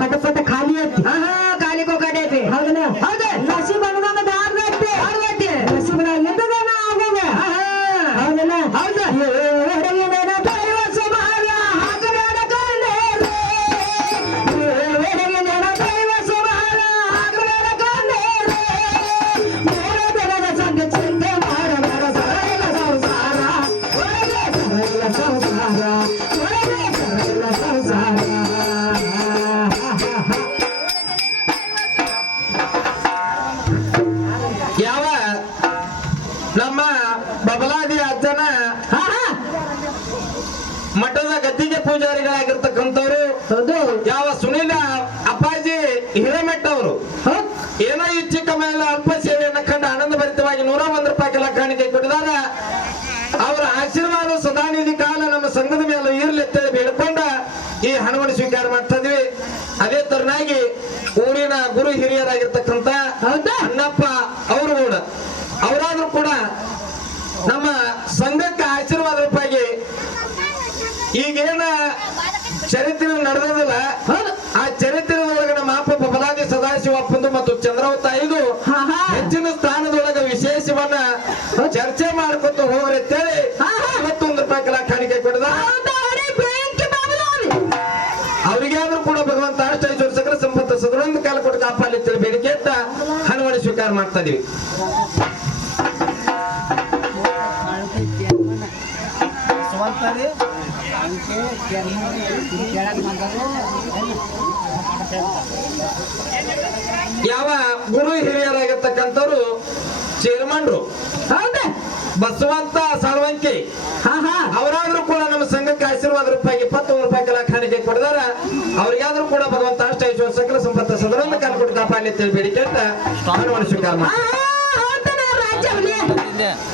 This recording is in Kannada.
ಕಟಪಟ ಖಾಲಿ ಐತಿ ಖಾಲಿ ಕೋಕಾಡೆ ಐತಿ ಹೌದನ ಹೌದ ನಸೀಬ್ ಅನ್ನೋದೊಂದು ದಾರ ಐತಿ ಐತಿ ನಸೀಬ್ನ ನಿಂತದೇನ ಆಗೋದ ಹೌದನ ಹೌದ ಹೊರಗಿನ ದೈವ ಸುಮಾರ ಹಾಕಬೇಡ ಕಣ್ಣೇರೆ ಹೊರಗಿನ ದೈವ ಸುಮಾರ ಹಾಕಬೇಡ ಕಣ್ಣೇರೆ ಮೂರು ದಿನದ ಸಂಗ ಚಿಂತೆ ಮಾಡಬೇಡ ಸರಳ ಸಂಸಾರ ಒಳಗೆ ಸರಳ ಸಂಸಾರ ಒಳಗೆ ಸರಳ ಸಂಸಾರ ಯಾವ ನಮ್ಮ ಬಬಲಾದಿ ಅಜ್ಜನ ಮಠದ ಗದ್ದಿಗೆ ಪೂಜಾರಿಗಳಾಗಿರ್ತಕ್ಕಂಥವ್ರು ಯಾವ ಸುನಿಲ ಅಪ್ಪಾಜಿ ಹಿರೇಮೆಟ್ಟ ಅವರು ಏನೋ ಈ ಚಿಕ್ಕ ಮೇಲೆ ಅಲ್ಪ ಸೇವೆಯನ್ನು ಕಂಡು ಆನಂದ ಭರಿತವಾಗಿ 101 ರೂಪಾಯಿ ಕೆಲ ಕಾಣಿಕೆ ಕೊಟ್ಟಿದ್ದಾರೆ. ಅವರ ಆಶೀರ್ವಾದ ಸದಾನಿಧಿ ಕಾಲ ನಮ್ಮ ಸಂಘದ ಮೇಲೆ ಇರ್ಲಿ ಅಂತೇಳಿ ಬೇಡ್ಕೊಂಡ ಈ ಹಣವನ್ನು ಸ್ವೀಕಾರ ಮಾಡ್ತಾ ಇದ್ವಿ. ಅದೇ ತರನಾಗಿ ಊರಿನ ಗುರು ಹಿರಿಯರಾಗಿರ್ತಕ್ಕಂಥ ಅಣ್ಣಪ್ಪ ಅವರು ಕೂಡ ಅವರಾದ್ರೂ ಕೂಡ ನಮ್ಮ ಸಂಘಕ್ಕೆ ಆಶೀರ್ವಾದ ರೂಪಾಯಿಗೆ ಈಗೇನ ಚರಿತ್ರೆ ನಡೆದಿಲ್ಲ ಆ ಚರಿತ್ರೆದೊಳಗೆ ನಮ್ಮ ಅಪ್ಪ ಬಬಲಾದಿ ಸದಾಶಿವಪ್ಪಂದು ಮತ್ತು ಚಂದ್ರಾವತ ಐದು ಹೆಚ್ಚಿನ ಸ್ಥಾನದೊಳಗೆ ವಿಶೇಷವನ್ನ ಚರ್ಚೆ ಮಾಡ್ಕೊತ ಹೋಗ್ರಿ ಅಂತೇಳಿ 51 ರೂಪಾಯಿ ಕೆಲ ಕಾಣಿಕೆ ಕೊಡದ ಅವರಿಗಾದ್ರೂ ಕೂಡ ಭಗವಂತ ಅಷ್ಟೈಶ್ವರ್ಯ ಸಕಲ ಸಂಪತ್ತು ಸದರೊಂದು ಕಾಲ ಕೊಟ್ಟು ಕಾಪಾಲಿ ಅಂತೇಳಿ ಬೇಡಿಕೆ ಅಂತ ಹಣವನ್ನು ಸ್ವೀಕಾರ ಮಾಡ್ತಾ ಇದೀವಿ. ಯಾವ ಗುರು ಹಿರಿಯರಾಗಿರ್ತಕ್ಕಂಥವ್ರು ಚೇರ್ಮನ್ರು ಬಸವಂತ ಸಾಳ್ವಂಕಿ ಅವರಾದ್ರೂ ಕೂಡ ನಮ್ಮ ಸಂಘಕ್ಕೆ ಆಶೀರ್ವಾದ ರೂಪಾಯಿಗೆ 21 ರೂಪಾಯಿ ಕೆಲ ಕಾಣಿಕೆ ಕೊಡಿದಾರ. ಅವ್ರಿಗಾದ್ರೂ ಕೂಡ ಭಗವಂತ ಅಷ್ಟೈಶ್ವರ್ಯ ಸಕಲ ಸಂಪತ್ತ ಸದರೊಂದು ಕಾಲ ಕೊಟ್ಟು ಕಾಪಾಡಲಿ ಅಂತೇಳಿ ಬೇಡಿಕೆ ಅಂತ ಹಣವನ್ನು ಸ್ವೀಕಾರ ಮಾಡಿ